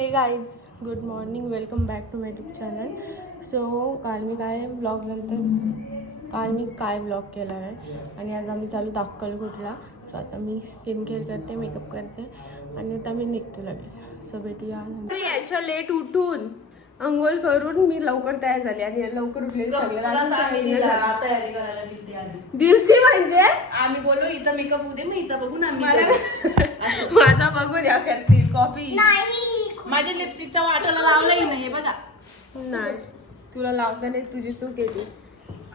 हे guys, good morning, welcome back to my YouTube channel. So काल मी काय ब्लॉग केला आहे आणि आज आम्ही चालू अक्कलकोटला. सो आता मी स्किन केअर करते, मेकअप करते आणि आता मी निघतो लगेच. सो भेटूया. याच्या लेट उठून अंघोळ करून मी लवकर तयार झाली आणि लवकर उठलेली सगळ्याला तयारी करायला दिलती म्हणजे आम्ही बोललो इथं मेकअप होते मग इथं बघून आम्ही माझा बघून या करते कॉफी. माझ्या लिपस्टिकच्या वाटाला लावलाही नाही बघा. नाही, तुला लावता नाही, तुझी चूक केली.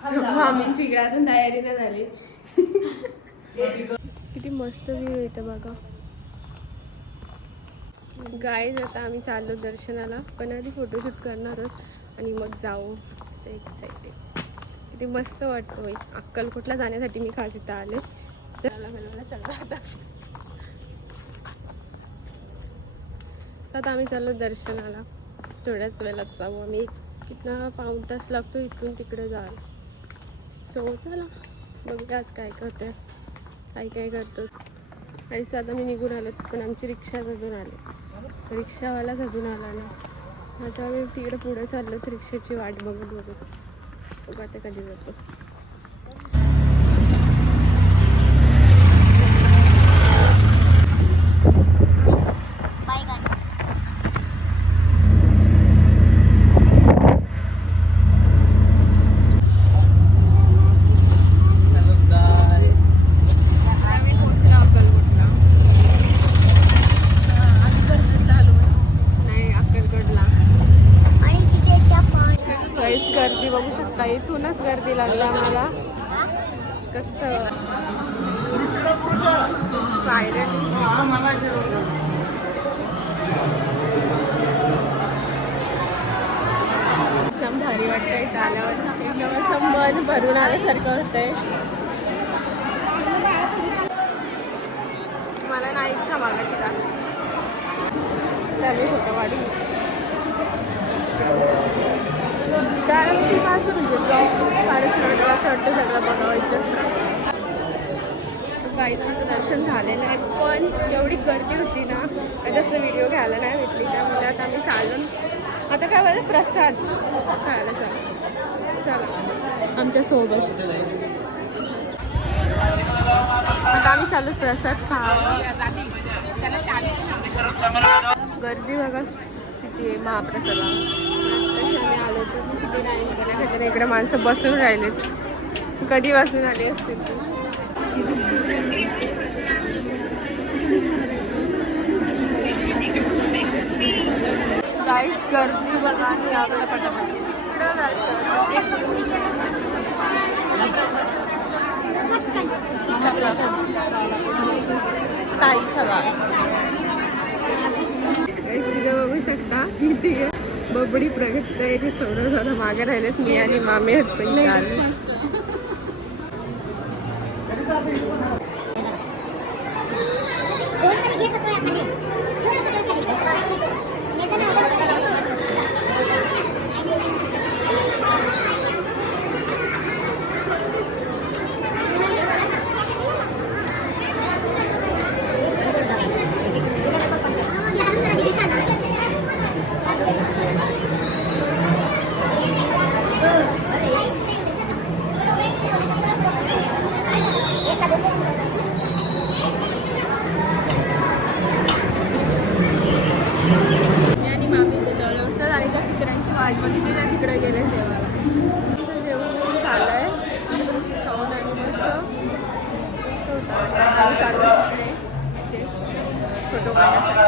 मामींची अजून तयारी नाही झाली. किती मस्त व्ह्यू येते बघा गाईज. आता आम्ही चाललो दर्शनाला, पण आधी फोटोशूट करणार आहोत आणि मग जाऊ. एक्साइटेड, किती मस्त वाटतं. अक्कलकोटला जाण्यासाठी मी खास इथं आले. तर सगळं आता आम्ही चाललो दर्शनाला. थोड्याच वेळात जाऊ आम्ही. कितना पाऊण तास लागतो इथून तिकडे जायला. सो चला बघूया आज काय करते, काय करतो. आणि आता मी निघून आलो, पण आमची रिक्षाच अजून आली. रिक्षावालाच अजून आला नाही. आता आम्ही तिकडे पुढे चाललो तर रिक्षाची वाट बघू आता कधी जातो. गर्दी बघू शकता, इथूनच गर्दी लागली आम्हाला. कसं एकदम भारी वाटतंय इथं आल्यावर. एकदम असं मन भरून आल्यासारखं होतंय. मला नाही इच्छा मागायची का त्याने फोटो वाढून, कारण की असं म्हणजे ब्लॉग फारच वाटतं, असं वाटतं सगळं बघावं इथंच. काही आमचं दर्शन झालेलं आहे, पण एवढी गर्दी होती ना, जसं व्हिडिओ घ्यायला नाही भेटली. त्यामुळे आता आम्ही चालून आता काय बोलतो प्रसाद खायला चला आमच्या सोबत. आता आम्ही चालू प्रसाद खावा. गर्दी बघा किती आहे महाप्रसादाला. तशाने आलो तर किती नाही, इकडे माणसं बसून राहिलेत. कधी बसून आली असतील ती. गाईस गर्दी बघा. ताईच्या गावात तिथं बघू शकता किती बबडी प्रगत आहे. थोडं मागे राहिलेत मी आणि मामी आहेत. पण वाट बघितली ना, तिकडे गेले जेवायला. आमचं जेवण झालं आहे, खाऊन आणि मस्त होतं. आम्ही चाललो तिकडे फोटो काढण्यासाठी.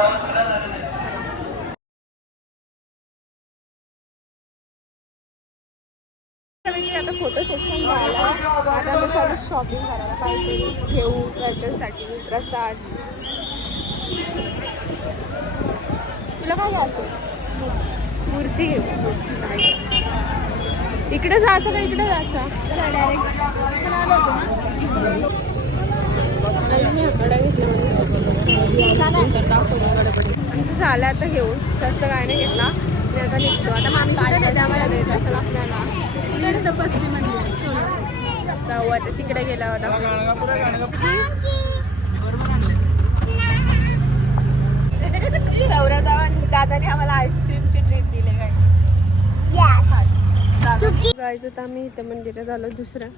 आता फोटो सेक्शन झाला. आता आम्ही चालू शॉपिंग करायला, काहीतरी घेऊ घरच्यांसाठी प्रसाद. तुला काय घ्यायचं? मूर्ती घेऊ. इकडे जायचं का इकडे जायचं? डायरेक्ट आमचं झालं आता घेऊन. जास्त काय नाही घेतला मी, आता निघतो. आता मामी काय देते आम्हाला, देत असेल आपल्याला. तिकडे तपस्वी मंदिर जाऊ आता. तिकडे गेला होता. सौरभ दादाने आम्हाला आईस्क्रीमची ट्रीट दिली काय जायचं तर आम्ही इथं मंदिरात आलो दुसरं.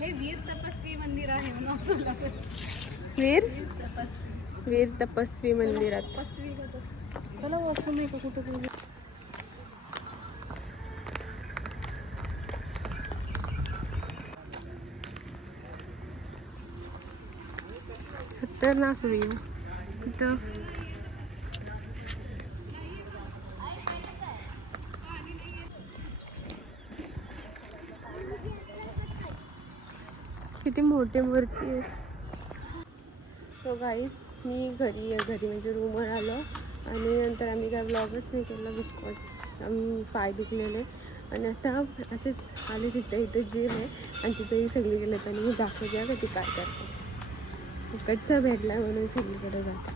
हे वीर तपस्वी मंदिर आहे म्हणून सोलापूर. वीर तपस्वी मंदिरात. चला वॉशरूम आहे का कुठे? खतरनाक व्ह्यू इथं. किती मोठी मूर्ती आहे. सो गाईस मी घरी म्हणजे रूमवर आलो आणि नंतर आम्ही काय व्लॉगच नाही केला बिकॉज आम्ही पाय दुखलेले आणि आता असेच आले इथं जिम आहे आणि तिथेही सगळी गेले आणि मी दाखवते का ती काय करते. इकडचा भेटला म्हणून सगळीकडे जाते.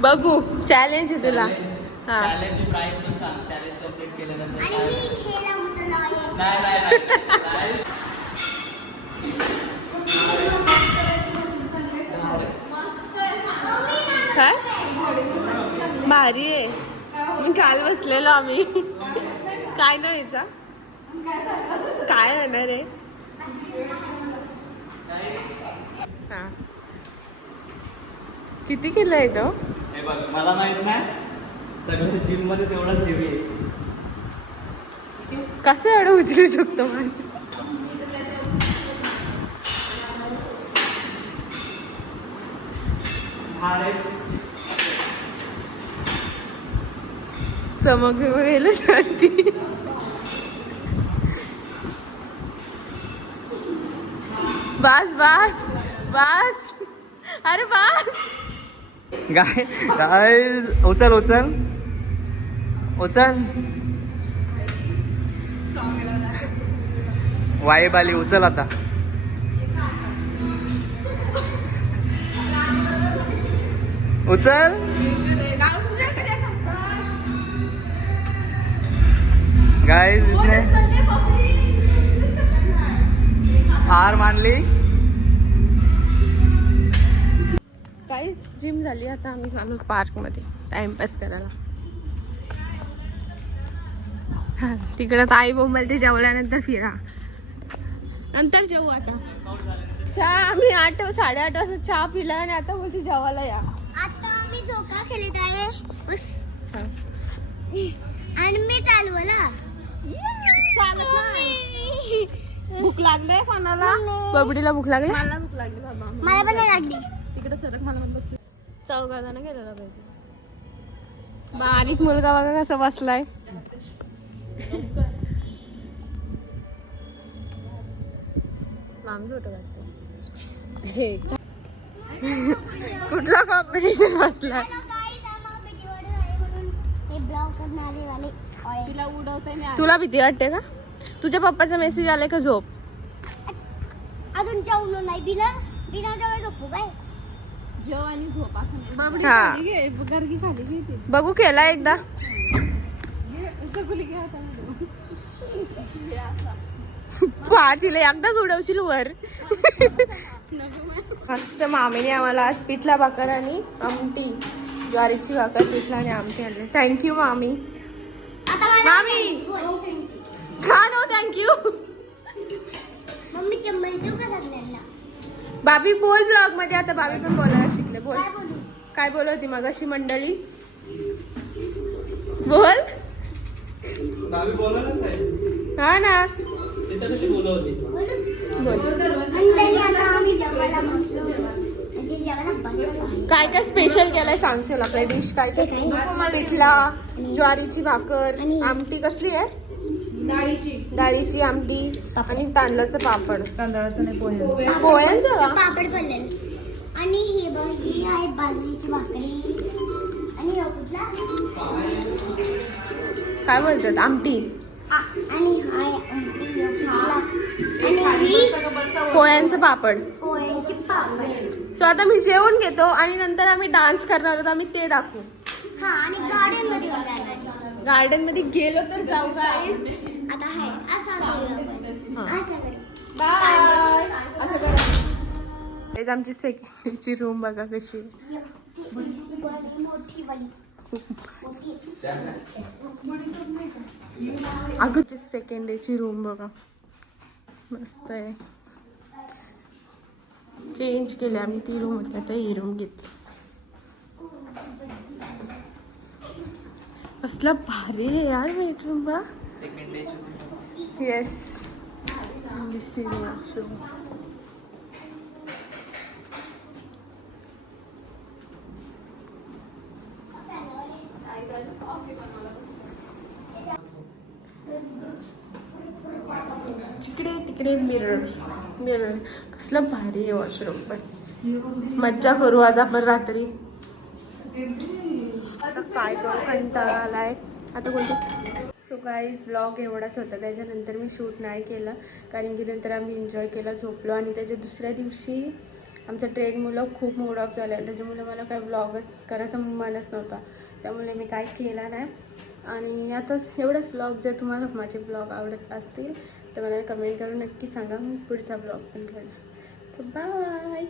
बघू चॅलेंज आहे तुला. हा चॅलेंजची प्राइस पण सांग. चॅलेंज कंप्लीट केल्यानंतर नाही काय भारी आहे. मी काल बसलेलो आम्ही. काय नाही याचा काय होणार आहे. हा किती किलो आहे तो? हे बघ मला माहित नाही. सगळं जिम मध्ये तेवढाच हेवी आहे. कसं एवढं उचलू शकतो माणूस? चमक बिमक गेलं शांती. बस बस बस अरे बस. गाइस उचल उचल उचल. वाईब आली. उचल आता. उचल. गाइस इसने हार मानली. काहीच जिम झाली. आता आम्ही चालू पार्कमध्ये टाइमपास करायला. हा तिकडं तर आई बोंबलते जेवल्यानंतर फिरा. नंतर जेवू. आता चहा आम्ही 8-8:30 वाजता चहा पिला आणि आता बोलते जेवायला या. आता आम्ही झोका खेळत आहे हा. आणि मी चालवला. भूक लागले कोणाला? बबडीला भूक लागली. मला भूक लागली बाबा. मला पण नाही लागली. तिकडे सरक मला पण बस. चौघांना गेलेला पाहिजे. बारीक मुलगा बघा कसा बसलाय. कुठला कॉम्बिनेशन बसलाय? तिला उडवताय मी. तुला भीती वाटते का? तुझ्या पप्पाचा मेसेज आलाय का? झोप. अजून जेवलो नाही. बिना जेवाय झोपू काय? जेव आणि झोप असं नाही. बाबडी हा. खाली घे. गर्गी खाली घे ती. बघू केला एकदा. चकुली घे आता. तिला एकदाच उडवशील वर. मस्त मामीने आम्हाला आज पिठला भाकर आणि आमटी, ज्वारीची भाकर, पिठला आणि आमटी आणले. थँक्यू मामी. मामी खा नो थँक्यू. मम्मी चम्मच देऊ का सगळ्यांना? बाबी बोल ब्लॉग मध्ये. आता बाबी पण बोलायला शिकले. बोल काय बोलू? काय बोलवती मग अशी मंडळी? बोल. गावी बोलवलंच नाही. हा ना तिथं कशी बोलवली? बोल. आणि तरी आता आम्ही जेवायला बसलो. म्हणजे जेवायला बसलो. काय काय स्पेशल केलंय सांग. चल आपल्या डिश काय काय? पिठला, ज्वारीची भाकर, आमटी कसली आहे? डाळीची आमटी आणि तांदळाचं पापड. तांदळाचं नाही पोहे. पोह्यांचं का? पापड पडले. आणि हे बघ, ही आहे बाजरीची भाकरी. आणि हा कुठला? काय बोलतात? आमटी. आणि हाय आमटी, हा कुठला? आणि ही पोह्यांचं पापड. पोळ्यांची ह्याची पापड. सो आता मी जेवून घेतो आणि नंतर आम्ही डान्स करणार आहोत, आम्ही ते दाखवू. हा आणि गार्डन मध्ये जाणार. गार्डन मध्ये गेलो तर जाऊ गाईज. आता आहे असा बाय. असं करा. आमची सेकंडची रूम बघा कशी आहे. मोठी वाली. अगं सेकंड डेची रूम बघा मस्त आहे. चेंज केली आम्ही ती रूम होती, आता ही रूम घेतली. कसला भारी आहे यार बेडरूम बा. Second day yes this is washroom. तिकडे तिकडे मिरर मिरर कसलं भारी आहे वॉशरूम पण. मज्जा करू आज आपण रात्री. आता काय करू कंटाळा आलाय आता कोणतं. सो गाईज ब्लॉग एवढाच होता, त्याच्यानंतर मी शूट नाही केलं कारण की नंतर आम्ही एन्जॉय केला, झोपलो आणि त्याच्या दुसऱ्या दिवशी आमचा ट्रेनमुळं खूप मूड ऑफ झाला आहे. त्याच्यामुळे मला काय ब्लॉगच करायचं मनच नव्हता, त्यामुळे मी काय केला नाही. आणि आता एवढंच ब्लॉग. जर तुम्हाला माझे ब्लॉग आवडत असतील तर मला कमेंट करून नक्की सांगा, मी पुढचा ब्लॉग पण करेन. So bye.